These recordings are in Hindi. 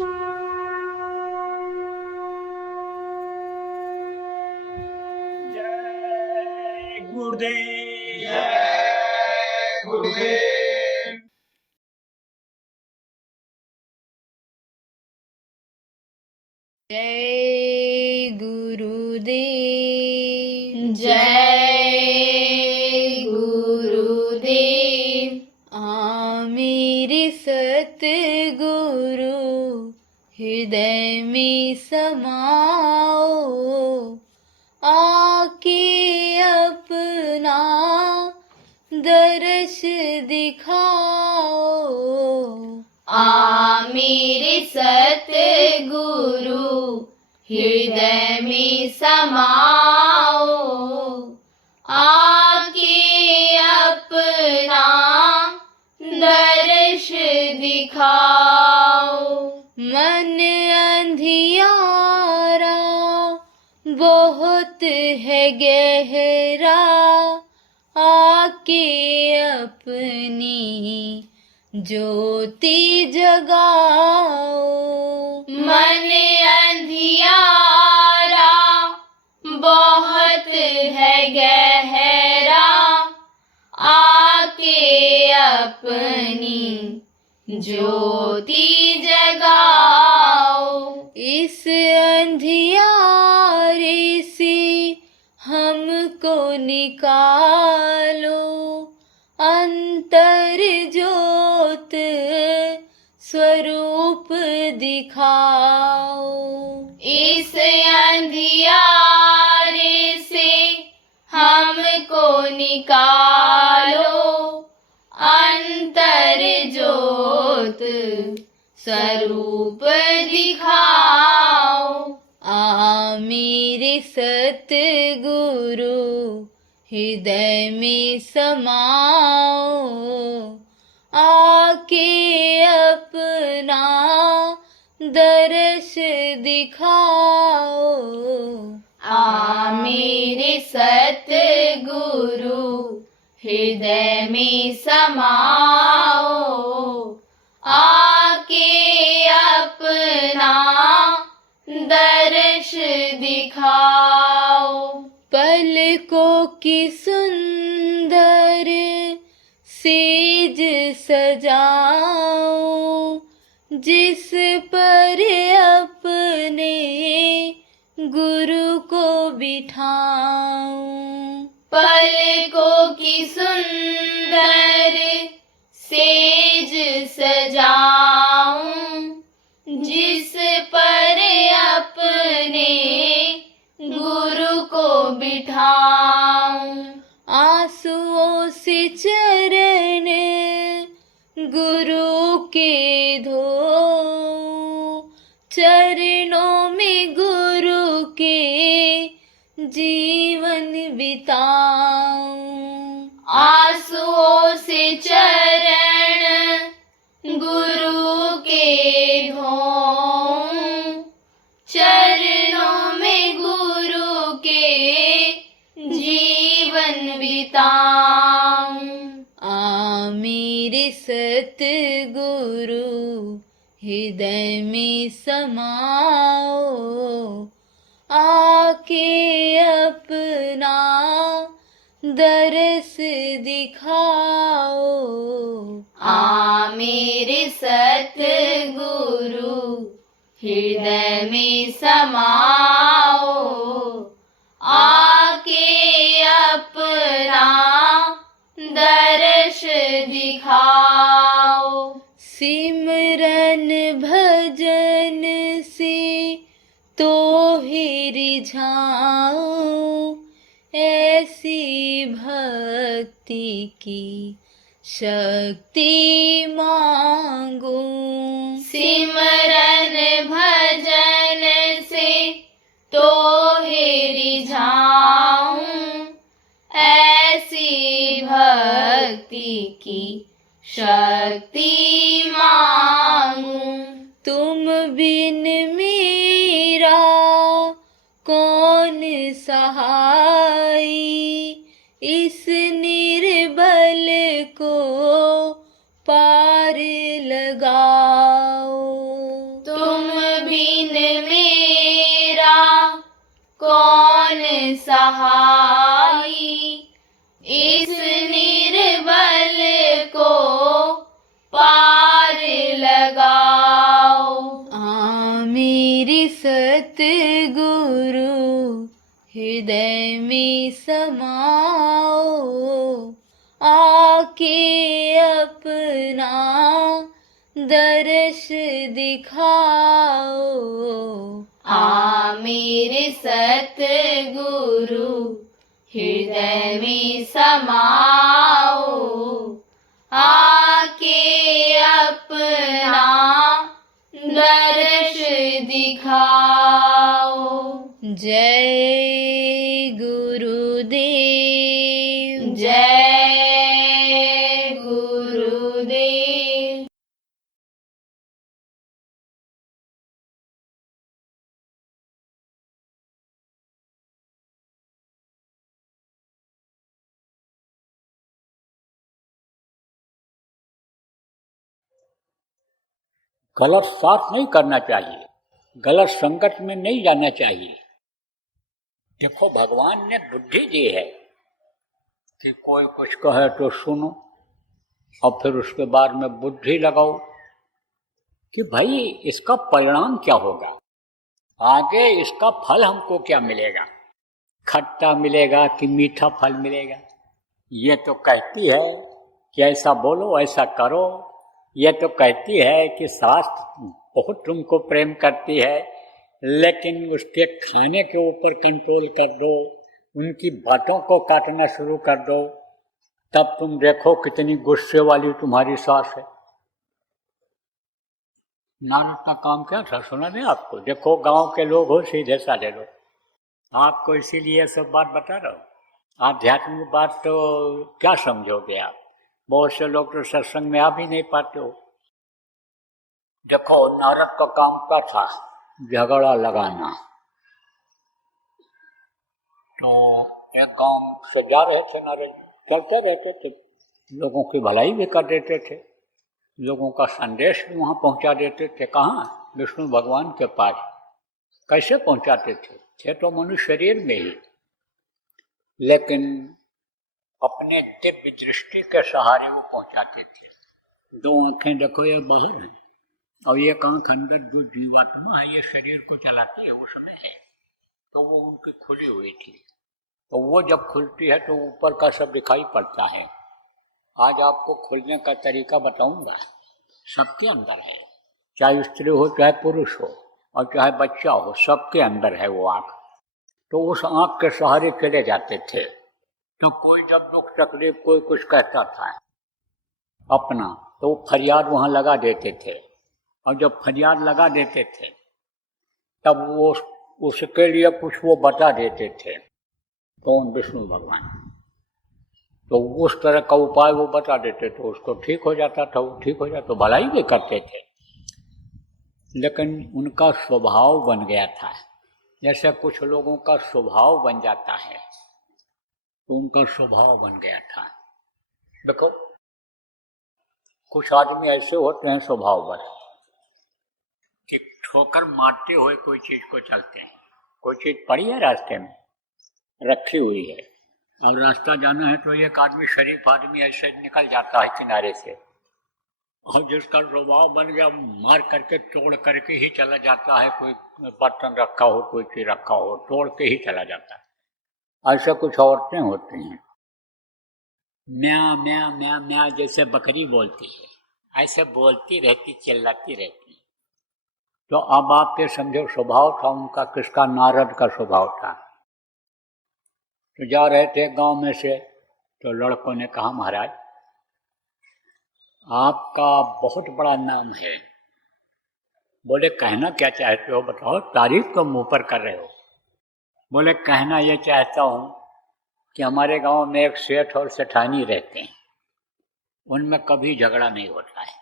जय गुरुदेव। जय गुरुदेव। जय गुरुदेव। जय गुरुदेव। मेरे सतगुरु हृदय में समाओ, आके अपना दर्श दिखाओ। मेरे सतगुरु हृदय में समाओ, आके अपना दर्श दिखाओ। मन अंधियारा बहुत है गहरा, आके अपनी ज्योति जगाओ। मन अंधियारा बहुत है गहरा, आके अपनी ज्योति जगाओ। इस अंधियारे से हमको निकालो, अंतर ज्योत स्वरूप दिखाओ। इस अंधियारे से हमको निकालो, अंतर ज्योत स्वरूप दिखाओ। मेरे सतगुरु हृदय में समाओ, आके अपना दर्श दिखाओ। मेरे सतगुरु हृदय में समाओ, आके अपना दर्श दिखाओ। पलकों की सुंदर सेज सजाओ, जिस पर अपने गुरु को बिठाऊं। पलकों की सुंदर सेज सजाऊं, जिस पर अपने गुरु को बिठाऊं। आंसुओं से चरण गुरु के धो, चरणों में गुरु के जीवन बिताऊं। आंसुओं से चरण गुरु के धोऊं, चरणों में गुरु के जीवन बिताऊं। मेरे सतगुरु हृदय में समाओ, आके अपना दर्श दिखाओ। मेरे सतगुरु हृदय में समाओ, आके अपना दर्श दिखाओ। सिमरन भजन से तो ही रिझाओ, ऐसी भक्ति की शक्ति मांगो। सिमरन भजन से तो ही रिझाऊं, ऐसी भक्ति की शक्ति मांगूं। तुम बिन मेरा कौन सहाय, इस निर्बल को पार लगाओ। तुम सहाय इस निर्बल को पार लगाओ। मेरे सतगुरु हृदय में समाओ, आके अपना दर्श दिखाओ। मेरे सतगुरु हृदय में समाओ, आके अपना दर्श दिखाओ। जय गुरुदेव, जय गुरुदेव। गलत साथ नहीं करना चाहिए, गलत संगत में नहीं जाना चाहिए। देखो, भगवान ने बुद्धि दी है कि कोई कुछ कहे तो सुनो और फिर उसके बाद में बुद्धि लगाओ कि भाई इसका परिणाम क्या होगा, आगे इसका फल हमको क्या मिलेगा, खट्टा मिलेगा कि मीठा फल मिलेगा। ये तो कहती है कि ऐसा बोलो ऐसा करो, ये तो कहती है कि शास्त्र बहुत तुमको प्रेम करती है, लेकिन उसके खाने के ऊपर कंट्रोल कर दो, उनकी बातों को काटना शुरू कर दो, तब तुम देखो कितनी गुस्से वाली तुम्हारी सास है। नारद का काम क्या था, सुना नहीं आपको? देखो, गांव के लोग हो सीधे साधे लोग, आपको इसीलिए सब बात बता रहा हूँ। आध्यात्मिक बात तो क्या समझोगे आप? बहुत से लोग तो सत्संग में आ भी नहीं पाते हो। देखो, नारद का काम क्या था? झगड़ा लगाना। तो एक गांव से जा रहे थे नारद जी, चलते रहते थे, लोगों की भलाई भी कर देते थे, लोगों का संदेश भी वहाँ पहुँचा देते थे। कहाँ? विष्णु भगवान के पास। कैसे पहुँचाते थे तो मनुष्य शरीर में ही, लेकिन अपने दिव्य दृष्टि के सहारे वो पहुँचाते थे। दो आंखें देखो ये बाहर है और ये आंख अंदर जो जीवात्मा है ये शरीर को चलाती है उसमें है, तो वो उनकी खुली हुई थी। तो वो जब खुलती है तो ऊपर का सब दिखाई पड़ता है। आज आपको खुलने का तरीका बताऊंगा। सबके अंदर है, चाहे स्त्री हो चाहे पुरुष हो और चाहे बच्चा हो, सबके अंदर है वो आँख। तो उस आँख के सहारे चले जाते थे। तो कोई जब दुख तकलीफ कोई कुछ कहता था अपना, तो वो फरियाद वहाँ लगा देते थे, और जब फरियाद लगा देते थे तब वो उसके लिए कुछ वो बता देते थे। कौन? विष्णु भगवान। तो उस तरह का उपाय वो बता देते थे, उसको ठीक हो जाता था, वो ठीक हो जाता, तो भलाई भी करते थे। लेकिन उनका स्वभाव बन गया था, जैसे कुछ लोगों का स्वभाव बन जाता है, तो उनका स्वभाव बन गया था। देखो, कुछ आदमी ऐसे होते हैं स्वभाव बन कि ठोकर मारते हुए कोई चीज को चलते हैं। कोई चीज पड़ी है रास्ते में रखी हुई है, अब रास्ता जाना है तो एक आदमी, शरीफ आदमी, ऐसे निकल जाता है किनारे से, और जिसका स्वभाव बन गया मार करके तोड़ करके ही चला जाता है। कोई बर्तन रखा हो, कोई चीज रखा हो, तोड़ के ही चला जाता है। ऐसा कुछ औरतें होती हैं, म्या म्या म्या म्या जैसे बकरी बोलती है, ऐसे बोलती रहती, चिल्लाती रहती। तो अब आप ये समझो स्वभाव था उनका किसका? नारद का स्वभाव था। तो जा रहे थे गांव में से, तो लड़कों ने कहा, महाराज आपका बहुत बड़ा नाम है। बोले, कहना क्या चाहते हो बताओ, तारीफ तो मुंह पर कर रहे हो। बोले, कहना ये चाहता हूँ कि हमारे गांव में एक सेठ और सेठानी रहते हैं, उनमें कभी झगड़ा नहीं होता है।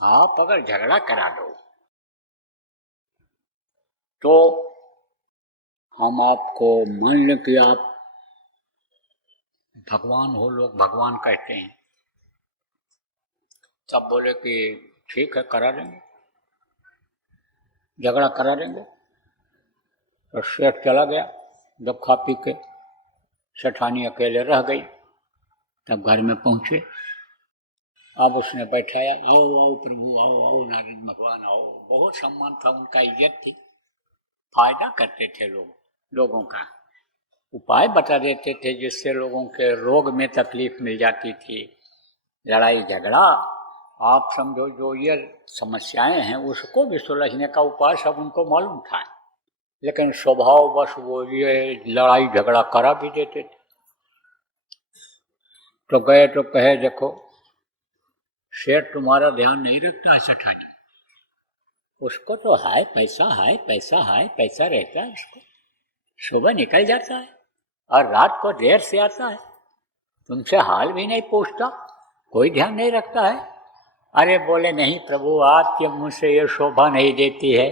आप अगर झगड़ा करा दो तो हम आपको, मान लें कि आप भगवान हो, लोग भगवान कहते हैं, तब बोले कि ठीक है करा देंगे, झगड़ा करा देंगे। तो सेठ चला गया, जब खा पी के सेठानी अकेले रह गई, तब घर में पहुँचे। अब उसने बैठाया, आओ आओ प्रभु, आओ आओ नारद भगवान आओ। बहुत सम्मान था उनका, इज्जत थी। फायदा करते थे लोगों का, उपाय बता देते थे जिससे लोगों के रोग में तकलीफ मिल जाती थी। लड़ाई झगड़ा, आप समझो जो ये समस्याएं हैं उसको भी सुलझने का उपाय सब उनको मालूम था, लेकिन स्वभाव बस वो ये लड़ाई झगड़ा करा भी देते थे। तो गए तो कहे, देखो सेठ तुम्हारा ध्यान नहीं रखता है सेठानी, उसको तो हाय पैसा, हाय पैसा, हाय पैसा रहता है उसको। सुबह निकल जाता है और रात को देर से आता है, तुमसे हाल भी नहीं पूछता, कोई ध्यान नहीं रखता है। अरे बोले, नहीं प्रभु, आपके मुँह से ये शोभा नहीं देती है,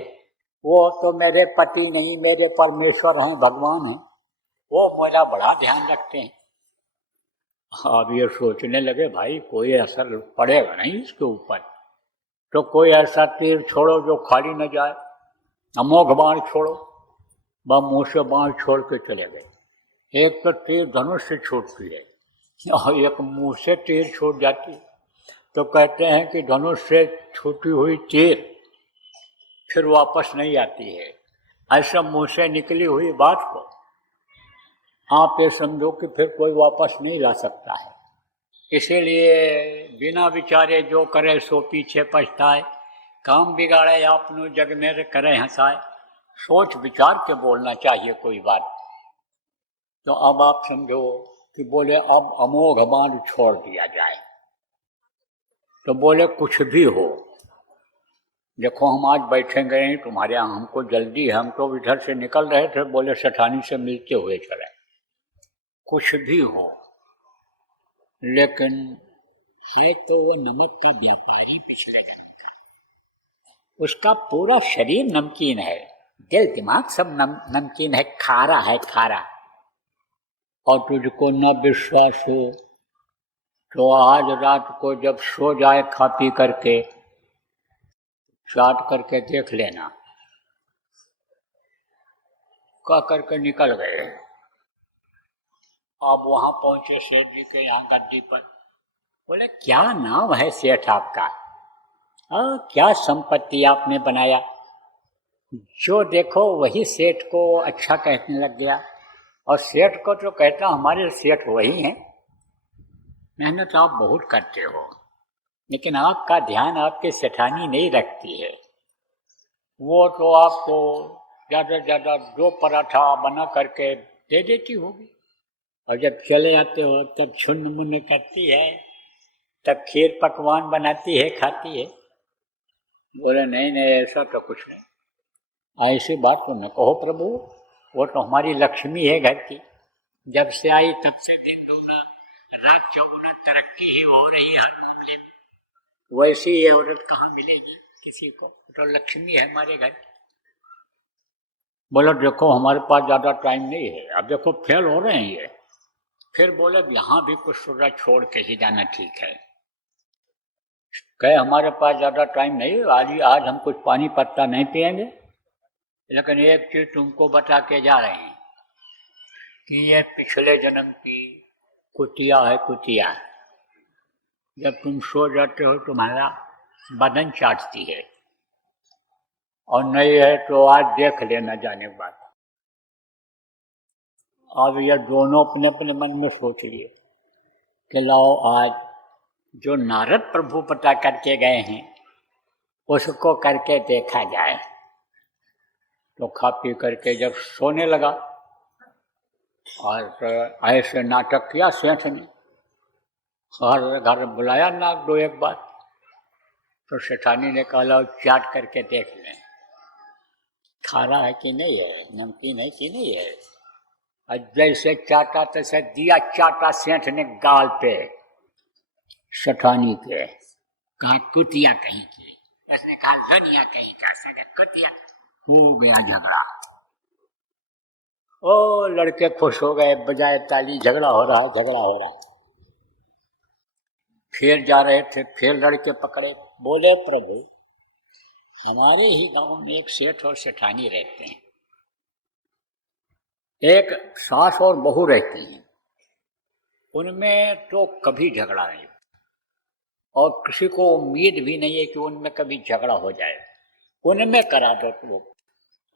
वो तो मेरे पति नहीं, मेरे परमेश्वर हैं, भगवान हैं, वो मेरा बड़ा ध्यान रखते हैं। अब ये सोचने लगे, भाई कोई असर पड़ेगा नहीं इसके ऊपर, तो कोई ऐसा तीर छोड़ो जो खाली न जाए, अमोघ बाण छोड़ो। वह मुँह से बाण छोड़ के चले गए। एक तो तीर धनुष से छूटती है और एक मुँह से तीर छूट जाती। तो कहते हैं कि धनुष से छूटी हुई तीर फिर वापस नहीं आती है, ऐसा मुँह से निकली हुई बात को आप ये समझो कि फिर कोई वापस नहीं ला सकता है। इसीलिए बिना विचारे जो करे सो पीछे पछताए, काम बिगाड़े आपनो जग में करे हंसाए। सोच विचार के बोलना चाहिए कोई बात। तो अब आप समझो कि बोले अब अमोघ बाण छोड़ दिया जाए, तो बोले कुछ भी हो, देखो हम आज बैठे गए तुम्हारे यहाँ, हमको जल्दी है, हम तो इधर से निकल रहे थे, बोले सेठानी से मिलते हुए चले, कुछ भी हो, लेकिन है तो वो नमक का व्यापारी पिछले जन्म का, उसका पूरा शरीर नमकीन है, दिल दिमाग सब नमकीन है, खारा है, खारा। और तुझको न विश्वास हो तो आज रात को जब सो जाए खा पी करके चाट करके देख लेना। कह करके निकल गए। अब वहां पहुंचे सेठ जी के यहाँ गद्दी पर। बोले, क्या नाम है सेठ आपका, क्या संपत्ति आपने बनाया? जो देखो वही सेठ को अच्छा कहने लग गया, और सेठ को तो कहता हमारे सेठ वही हैं। मेहनत आप बहुत करते हो, लेकिन आपका ध्यान आपके सेठानी नहीं रखती है। वो तो आपको ज़्यादा से ज़्यादा 2 पराठा बना करके दे देती होगी, और जब चले आते हो तब छुन्न मुन्न करती है, तब खीर पकवान बनाती है, खाती है। बोले, नहीं नहीं ऐसा तो कुछ नहीं, ऐसी बात तो न कहो प्रभु, वो तो हमारी लक्ष्मी है घर की, जब से आई तब से दिन दूना रात चौगुना तरक्की ही हो रही है। वैसी ये औरत कहाँ मिलेगी किसी को, तो लक्ष्मी है हमारे घर। बोला, देखो हमारे पास ज़्यादा टाइम नहीं है, अब देखो फेल हो रहे हैं ये। फिर बोले, यहाँ भी कुछ सुधा छोड़ के ही जाना ठीक है। कहे, हमारे पास ज़्यादा टाइम नहीं है, आज हम कुछ पानी पत्ता नहीं पिएंगे, लेकिन एक चीज़ तुमको बता के जा रहे हैं कि ये पिछले जन्म की कुतिया है, कुतिया। जब तुम सो जाते हो तुम्हारा बदन चाटती है, और नहीं है तो आज देख लेना जाने के बाद। अब ये दोनों अपने अपने मन में सोच लिए कि लाओ आज जो नारद प्रभु पता करके गए हैं उसको करके देखा जाए। तो खा पी करके जब सोने लगा, और ऐसे नाटक किया सेठ ने, हर घर बुलाया नाग 2-1 बार। तो सेठानी ने कहा, लो चाट करके देख लें, खारा है कि नहीं है, नमकीन है कि नहीं है। और जैसे चाटा तैसे दिया चाटा सेठ ने गाल पे सेठानी के। कहा, कुतिया कहीं की, उसने कहा धनिया कहीं का, सगा कुतिया। हो गया झगड़ा। ओ लड़के खुश हो गए, बजाय ताली झगड़ा हो रहा है, झगड़ा हो रहा है। फिर जा रहे थे, फिर लड़के पकड़े। बोले, प्रभु हमारे ही गांव में एक सेठ और सेठानी रहते हैं, एक सास और बहू रहती हैं, उनमें तो कभी झगड़ा नहीं और किसी को उम्मीद भी नहीं है कि उनमें कभी झगड़ा हो जाए। उनमें करा दो तो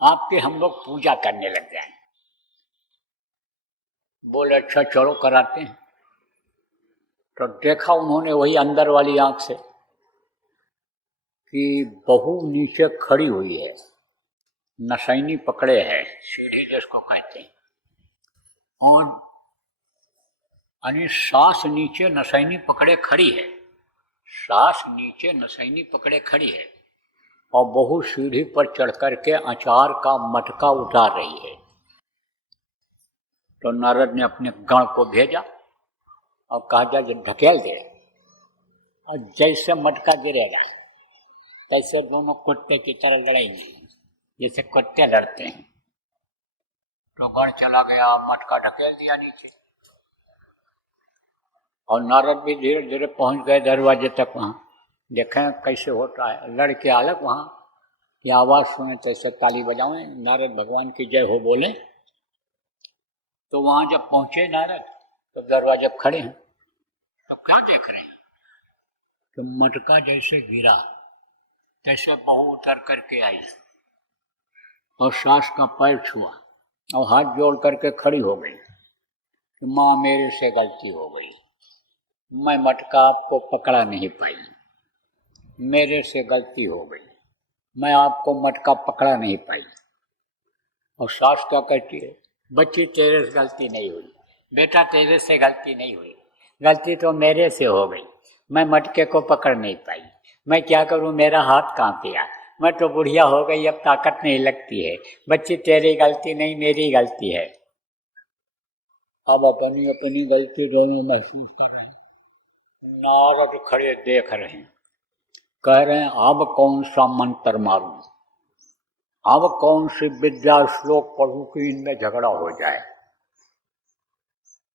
आपके हम लोग पूजा करने लग जाएं। बोले अच्छा चलो कराते हैं। तो देखा उन्होंने वही अंदर वाली आंख से कि बहू नीचे खड़ी हुई है, नशैनी पकड़े है, सीढ़ी जिसको कहते हैं, और यानी सास नीचे नशैनी पकड़े खड़ी है, सास नीचे नशैनी पकड़े खड़ी है और बहू सीढ़ी पर चढ़ करके अचार का मटका उतार रही है। तो नारद ने अपने गण को भेजा और कहा जा ढकेल दे, और जैसे मटका गिरेगा तैसे दोनों कुत्ते की तरह लड़ेंगे, जैसे कुत्ते लड़ते हैं। तो गण चला गया, मटका ढकेल दिया नीचे, और नारद भी धीरे धीरे पहुंच गए दरवाजे तक। वहां देखें कैसे होता है, लड़के अलग वहां की आवाज सुने तैसे ताली बजावें, नारद भगवान की जय हो बोले। तो वहां जब पहुंचे नारद तो दरवाजे पर खड़े हैं। अब क्या देख रहे हैं कि मटका जैसे गिरा तैसे बहू उतर करके आई और सास का पैर छुआ और हाथ जोड़ करके खड़ी हो गई कि माँ मेरे से गलती हो गई, मैं मटका आपको पकड़ा नहीं पाई, मेरे से गलती हो गई, मैं आपको मटका पकड़ा नहीं पाई। और सास क्या कहती है, बच्ची तेरे से गलती नहीं हुई, बेटा तेरे से गलती नहीं हुई, गलती तो मेरे से हो गई, मैं मटके को पकड़ नहीं पाई, मैं क्या करूं, मेरा हाथ कांप गया, मैं तो बुढ़िया हो गई, अब ताकत नहीं लगती है, बच्ची तेरी गलती नहीं मेरी गलती है। अब अपनी अपनी गलती दोनों महसूस कर रहे हैं। नारद खड़े देख रहे हैं, कह रहे हैं अब कौन सा मंत्र मारूं, अब कौन सी विद्या श्लोक पढ़ूं कि इनमें झगड़ा हो जाए।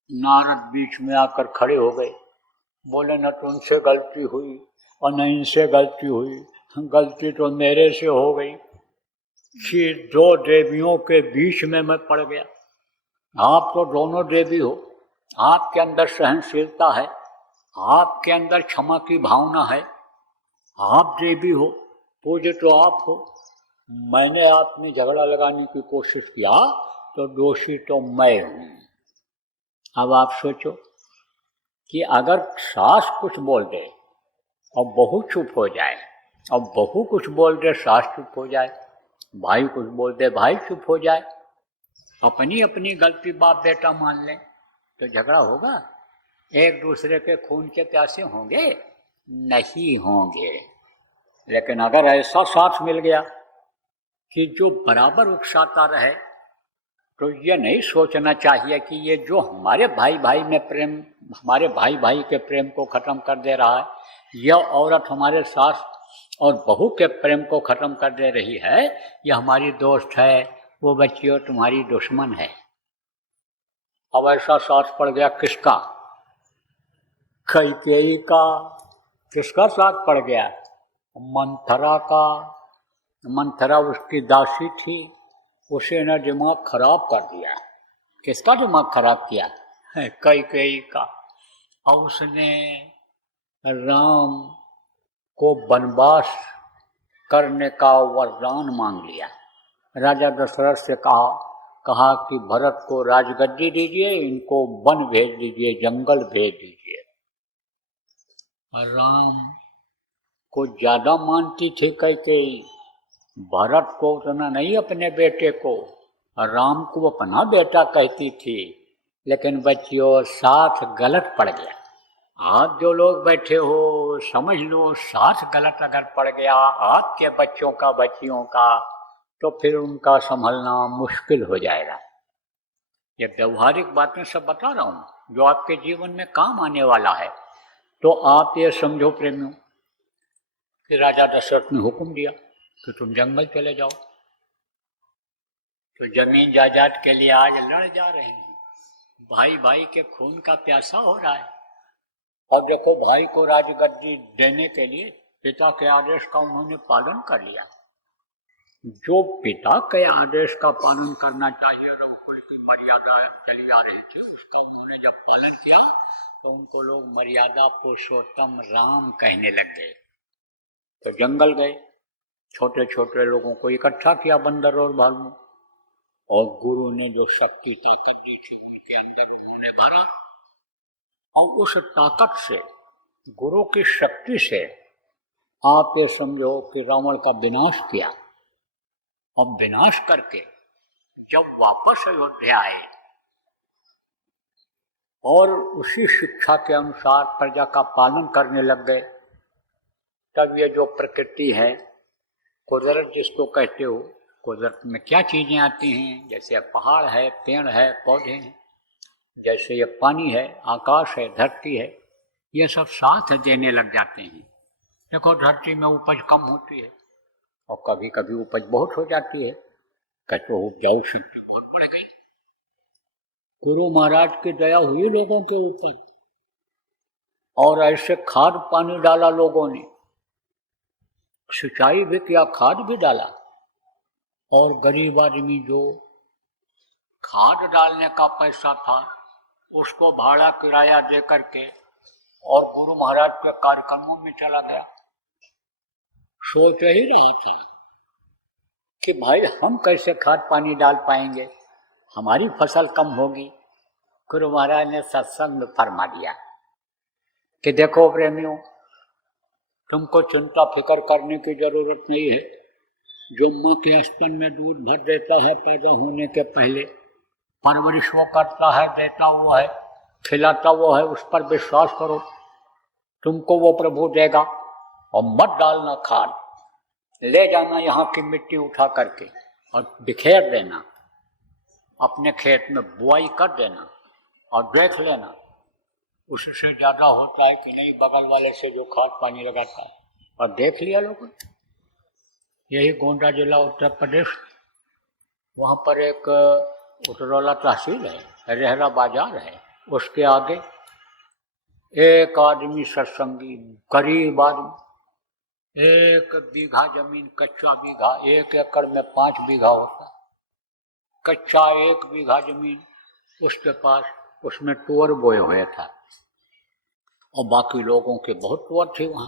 नारद बीच में आकर खड़े हो गए, बोले न तो उनसे गलती हुई और न इनसे गलती हुई, गलती तो मेरे से हो गई कि दो देवियों के बीच में मैं पड़ गया। आप तो दोनों देवी हो, आपके अंदर सहनशीलता है, आपके अंदर क्षमा की भावना है, आप देवी हो, पूज्य तो आप हो, मैंने आप में झगड़ा लगाने की कोशिश किया तो दोषी तो मैं हूं। अब आप सोचो कि अगर सास कुछ बोल दे और बहू चुप हो जाए, और बहू कुछ बोल दे सास चुप हो जाए, भाई कुछ बोल दे भाई चुप हो जाए, अपनी अपनी गलती बाप बेटा मान ले, तो झगड़ा होगा? एक दूसरे के खून के प्यासे होंगे? नहीं होंगे। लेकिन अगर ऐसा साथ मिल गया कि जो बराबर उकसाता रहे, तो ये नहीं सोचना चाहिए कि ये जो हमारे भाई भाई में प्रेम, हमारे भाई भाई के प्रेम को खत्म कर दे रहा है, यह औरत हमारे सास और बहू के प्रेम को खत्म कर दे रही है, यह हमारी दोस्त है, वो बच्चियों तुम्हारी दुश्मन है। अब ऐसा साथ पड़ गया किसका? कैकेयी का। किसका साथ पड़ गया? मंथरा का। मंथरा उसकी दासी थी, उसे न दिमाग खराब कर दिया। किसका दिमाग खराब किया? कैकेयी का। और उसने राम को वनवास करने का वरदान मांग लिया। राजा दशरथ से कहा कि भरत को राजगद्दी दीजिए, इनको वन भेज दीजिए, जंगल भेज दीजिए। राम को ज्यादा मानती थी कैकेयी, भरत को उतना नहीं, अपने बेटे को, राम को अपना बेटा कहती थी। लेकिन बच्चियों साथ गलत पड़ गया। आप जो लोग बैठे हो समझ लो, साथ गलत अगर पड़ गया आपके बच्चों का, बच्चियों का, तो फिर उनका संभलना मुश्किल हो जाएगा। ये व्यवहारिक बातें सब बता रहा हूं जो आपके जीवन में काम आने वाला है। तो आप ये समझो प्रेमियों कि राजा दशरथ ने हुक्म दिया कि तुम जंगल चले जाओ। तो जमीन जायदाद के लिए आज लड़ जा रहे हैं, भाई भाई के खून का प्यासा हो रहा है। और देखो भाई को राजगद्दी देने के लिए पिता के आदेश का उन्होंने पालन कर लिया। जो पिता के आदेश का पालन करना चाहिए रघुकुल कुल की मर्यादा चली आ रही थी, उसका उन्होंने जब पालन किया तो उनको लोग मर्यादा पुरुषोत्तम राम कहने लग गए। तो जंगल गए, छोटे छोटे लोगों को इकट्ठा किया, बंदर और भालू, और गुरु ने जो शक्ति ताकत दी थी उनके अंदर उन्होंने भरा, और उस ताकत से, गुरु की शक्ति से आप ये समझो कि रावण का विनाश किया। और विनाश करके जब वापस अयोध्या आए और उसी शिक्षा के अनुसार प्रजा का पालन करने लग गए, तब ये जो प्रकृति है, कुदरत जिसको कहते हो, कुदरत में क्या चीजें आती हैं, जैसे पहाड़ है, पेड़ है, पौधे हैं, जैसे ये पानी है, आकाश है, धरती है, ये सब साथ देने लग जाते हैं। देखो धरती में उपज कम होती है और कभी कभी उपज बहुत हो जाती है, कहते हो उपजाऊ शक्ति बहुत बढ़ गई। गुरु महाराज की दया हुई लोगों के ऊपर, और ऐसे खाद पानी डाला लोगों ने, सिंचाई भी किया, खाद भी डाला, और गरीब आदमी जो खाद डालने का पैसा था उसको भाड़ा किराया दे करके और गुरु महाराज के कार्यक्रमों में चला गया। सोच ही रहा था कि भाई हम कैसे खाद पानी डाल पाएंगे, हमारी फसल कम होगी। गुरु महाराज ने सत्संग में फरमा दिया कि देखो प्रेमियों, तुमको चिंता फिक्र करने की जरूरत नहीं है। जो माँ के स्तन में दूध भर देता है पैदा होने के पहले, परवरिश वो करता है, देता वो है, खिलाता वो है, उस पर विश्वास करो, तुमको वो प्रभु देगा। और मत डालना खाद, ले जाना यहाँ की मिट्टी उठा करके और बिखेर देना, अपने खेत में बुआई कर देना और देख लेना उससे ज्यादा होता है कि नहीं बगल वाले से जो खाद पानी लगाता है। और देख लिया लोगों ने। यही गोंडा जिला उत्तर प्रदेश, वहाँ पर एक उतरौला तहसील है, रेहरा बाजार है, उसके आगे एक आदमी सत्संगी, गरीब आदमी, 1 बीघा जमीन, कच्चा बीघा, 1 एकड़ में 5 बीघा होता, कच्चा 1 बीघा जमीन उसके पास, उसमें तुअर बोए हुए था और बाकी लोगों के बहुत तुअर थे वहाँ।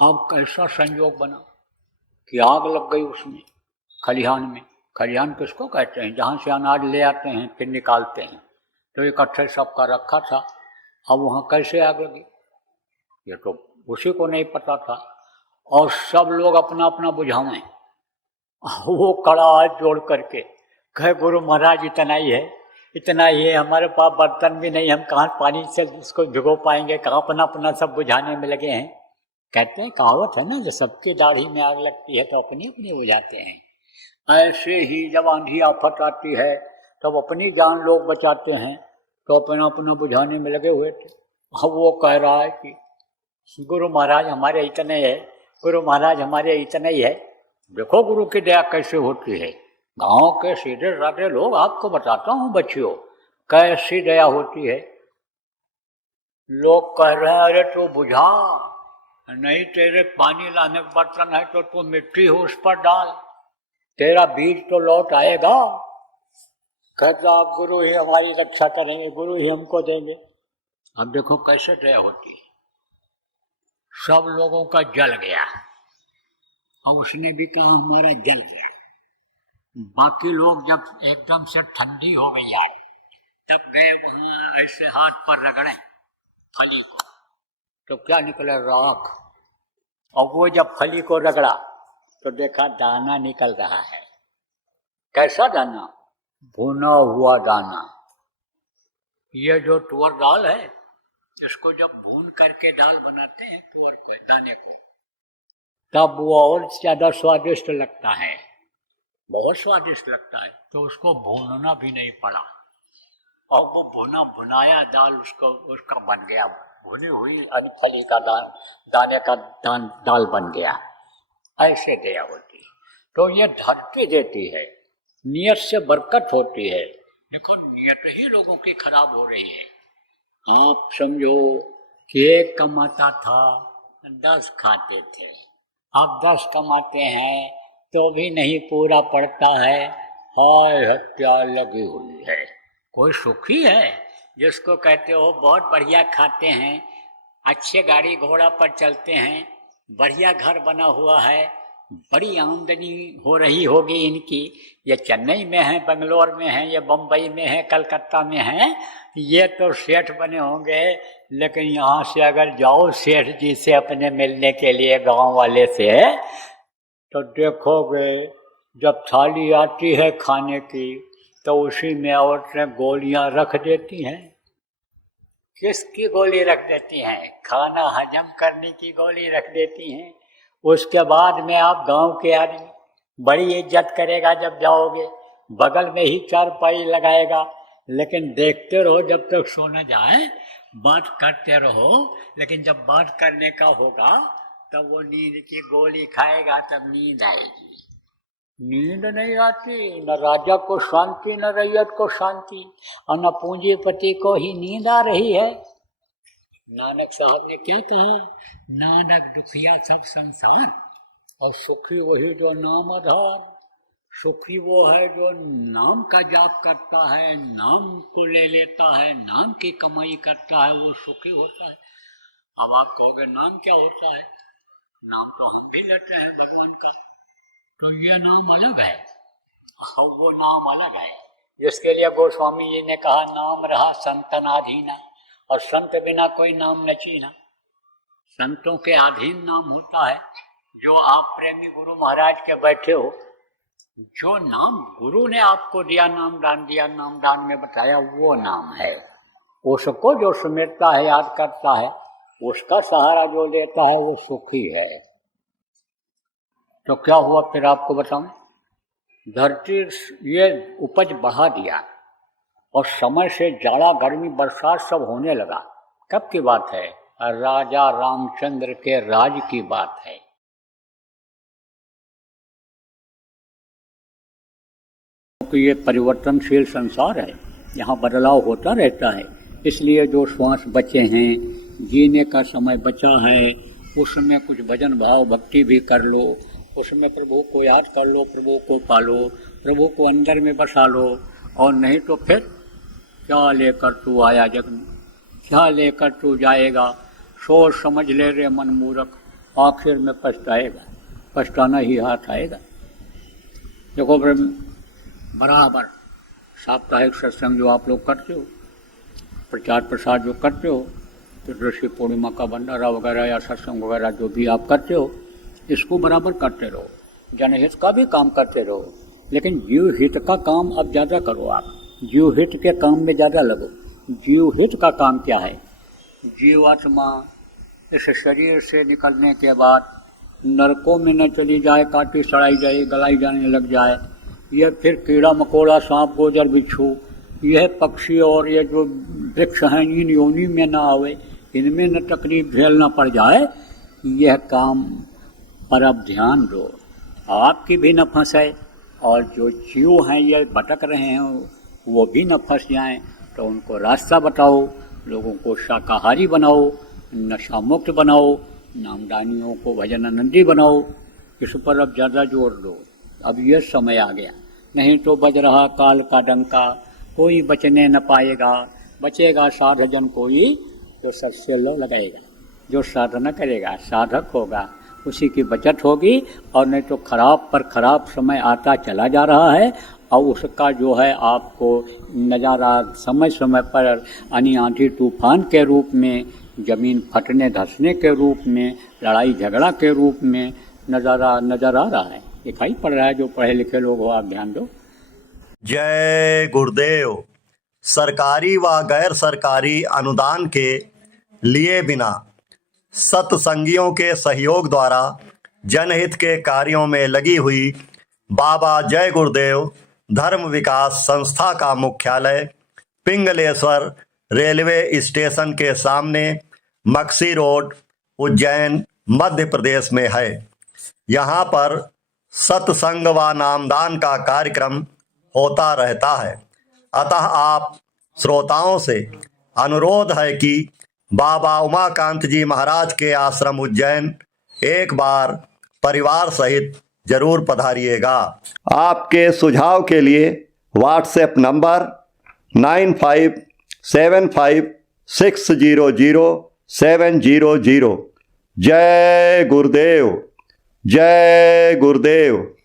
अब कैसा संयोग बना कि आग लग गई उसमें, खलिहान में। खलिहान किसको कहते हैं, जहाँ से अनाज ले आते हैं फिर निकालते हैं, तो इकट्ठे सबका रखा था। अब वहाँ कैसे आग लगी ये तो उसी को नहीं पता था, और सब लोग अपना अपना बुझावें। वो कड़ा हाथ जोड़ करके कहे गुरु महाराज इतना ही है, इतना ही है, हमारे पास बर्तन भी नहीं, हम कहाँ पानी से इसको भिगो पाएंगे, कहाँ अपना अपना सब बुझाने में लगे हैं। कहते हैं कहावत है ना, जो सबकी दाढ़ी में आग लगती है तो अपनी अपनी बुझाते हैं। ऐसे ही जब आंधी आफत आती है तब अपनी जान लोग बचाते हैं, तो अपना अपना बुझाने में लगे हुए थे। अब वो कह रहा है कि गुरु महाराज हमारे इतने है, गुरु महाराज हमारे इतने ही है। देखो गुरु की दया कैसे होती है। गांव के सीधे साधे लोग, आपको बताता हूँ बच्चियों, कैसी दया होती है। लोग कह रहे हैं अरे तू बुझा नहीं, तेरे पानी लाने का बर्तन है तो तू मिट्टी हो उस पर डाल, तेरा बीज तो लौट आएगा। कहता आप गुरु ही हमारी रक्षा करेंगे, गुरु ही हमको देंगे। अब देखो कैसे दया होती है। सब लोगों का जल गया और उसने भी कहा हमारा जल गया। बाकी लोग जब एकदम से ठंडी हो गई आग, तब गए वहां, ऐसे हाथ पर रगड़े फली को, तो क्या निकले, राख। और वो जब फली को रगड़ा तो देखा दाना निकल रहा है। कैसा दाना? भुना हुआ दाना। ये जो तुअर दाल है, इसको जब भून करके दाल बनाते हैं तुअर को, दाने को, तब वो और ज्यादा स्वादिष्ट लगता है, बहुत स्वादिष्ट लगता है। तो उसको भूनना भी नहीं पड़ा और वो भुना भुनाया दाल उसका बन गया, भुनी हुई अनफली का दाने का दाल बन गया। ऐसे दया होती है। तो ये धरती देती है, नियत से बरकत होती है। देखो नियत ही लोगों की खराब हो रही है। आप समझो कि 1 कमाता था 10 खाते थे, अब 10 कमाते हैं तो भी नहीं पूरा पड़ता है, हाय हत्या लगी हुई है। कोई सुखी है जिसको कहते हो बहुत बढ़िया खाते हैं, अच्छे गाड़ी घोड़ा पर चलते हैं, बढ़िया घर बना हुआ है, बड़ी आमदनी हो रही होगी इनकी, ये चेन्नई में है, बेंगलोर में है, ये बम्बई में है, कलकत्ता में है, ये तो सेठ बने होंगे। लेकिन यहाँ से अगर जाओ सेठ जी से अपने मिलने के लिए गांव वाले से, तो देखोगे जब थाली आती है खाने की तो उसी में औरतें गोलियां रख देती हैं। किसकी गोली रख देती हैं? खाना हजम करने की गोली रख देती हैं। उसके बाद में आप गांव के आदमी बड़ी इज्जत करेगा जब जाओगे, बगल में ही चारपाई लगाएगा, लेकिन देखते रहो जब तक सो न जाए, बात करते रहो, लेकिन जब बात करने का होगा तब वो नींद की गोली खाएगा, तब नींद आएगी। नींद नहीं आती, न राजा को शांति, न रैयत को शांति, और न पूंजीपति को ही नींद आ रही है। नानक साहब ने क्या कहा? नानक दुखिया सब संसार, और सुखी वही जो नाम आधार। सुखी वो है जो नाम का जाप करता है, नाम को ले लेता है, नाम की कमाई करता है, वो सुखी होता है। अब आप कहोगे नाम क्या होता है? नाम तो हम भी लेते हैं भगवान का, तो ये नाम अलग है और वो नाम अलग है, जिसके लिए गोस्वामी जी ने कहा नाम रहा संतनाधीना, और संत बिना कोई नाम न चीना। संतों के अधीन नाम होता है। जो आप प्रेमी गुरु महाराज के बैठे हो, जो नाम गुरु ने आपको दिया, नाम दान दिया, नाम दान में बताया, वो नाम है। उसको जो सुमिरता है, याद करता है, उसका सहारा जो लेता है, वो सुखी है। तो क्या हुआ फिर आपको बताऊं? धरती ये उपज बढ़ा दिया और समय से जाड़ा गर्मी बरसात सब होने लगा। कब की बात है? राजा रामचंद्र के राज की बात है। क्योंकि ये परिवर्तनशील संसार है, यहाँ बदलाव होता रहता है। इसलिए जो श्वास बचे हैं, जीने का समय बचा है, उसमें कुछ भजन भाव भक्ति भी कर लो, उसमें प्रभु को याद कर लो, प्रभु को पालो, प्रभु को अंदर में बसा लो। और नहीं तो फिर क्या लेकर तू आया जग में, क्या लेकर तू जाएगा? सोच समझ ले रे मन मूर्ख, आखिर में पछताएगा, पछताना ही हाथ आएगा। देखो बराबर साप्ताहिक सत्संग जो आप लोग करते हो, प्रचार प्रसार जो करते हो, तो ऋषि पूर्णिमा का भंडारा वगैरह या सत्संग वगैरह जो भी आप करते हो, इसको बराबर करते रहो। जनहित का भी काम करते रहो, लेकिन जीव हित का काम अब ज़्यादा करो। आप जीव हित के काम में ज़्यादा लगो। जीव हित का काम क्या है? जीवात्मा इस शरीर से निकलने के बाद नरकों में न चली जाए, काटी सड़ाई जाए, गलाई जाने लग जाए, यह फिर कीड़ा मकोड़ा सांप गोजर बिच्छू, यह पक्षी और ये जो वृक्ष हैं, इन योनि में न आवे, इनमें न तकलीफ झेलना पड़ जाए। यह काम पर अब ध्यान दो, आपकी भी न फंसे, और जो जीव हैं ये भटक रहे हैं वो भी न फंस जाएं। तो उनको रास्ता बताओ, लोगों को शाकाहारी बनाओ, नशा मुक्त बनाओ, नामदानियों को भजनानंदी बनाओ। इस पर अब ज़्यादा जोर दो। अब यह समय आ गया, नहीं तो बज रहा काल का डंका, कोई बचने न पाएगा। बचेगा साधजन कोई तो सबसे लो लगाएगा। जो साधना करेगा, साधक होगा, उसी की बचत होगी। और नहीं तो खराब पर खराब समय आता चला जा रहा है, और उसका जो है आपको नज़ारा समय समय पर यानी आंधी तूफान के रूप में, जमीन फटने धंसने के रूप में, लड़ाई झगड़ा के रूप में नज़ारा नज़र आ रहा है, दिखाई पड़ रहा है। जो पढ़े लिखे लोग हो, आप ध्यान दो। जय गुरुदेव। सरकारी व गैर सरकारी अनुदान के लिए बिना सत्संगियों के सहयोग द्वारा जनहित के कार्यों में लगी हुई बाबा जय गुरुदेव धर्म विकास संस्था का मुख्यालय पिंगलेश्वर रेलवे स्टेशन के सामने मक्सी रोड, उज्जैन, मध्य प्रदेश में है। यहाँ पर सत्संग व नामदान का कार्यक्रम होता रहता है। अतः आप श्रोताओं से अनुरोध है कि बाबा उमाकांत जी महाराज के आश्रम उज्जैन एक बार परिवार सहित जरूर पधारिएगा। आपके सुझाव के लिए व्हाट्सएप नंबर 9575600700। जय गुरुदेव, जय गुरुदेव।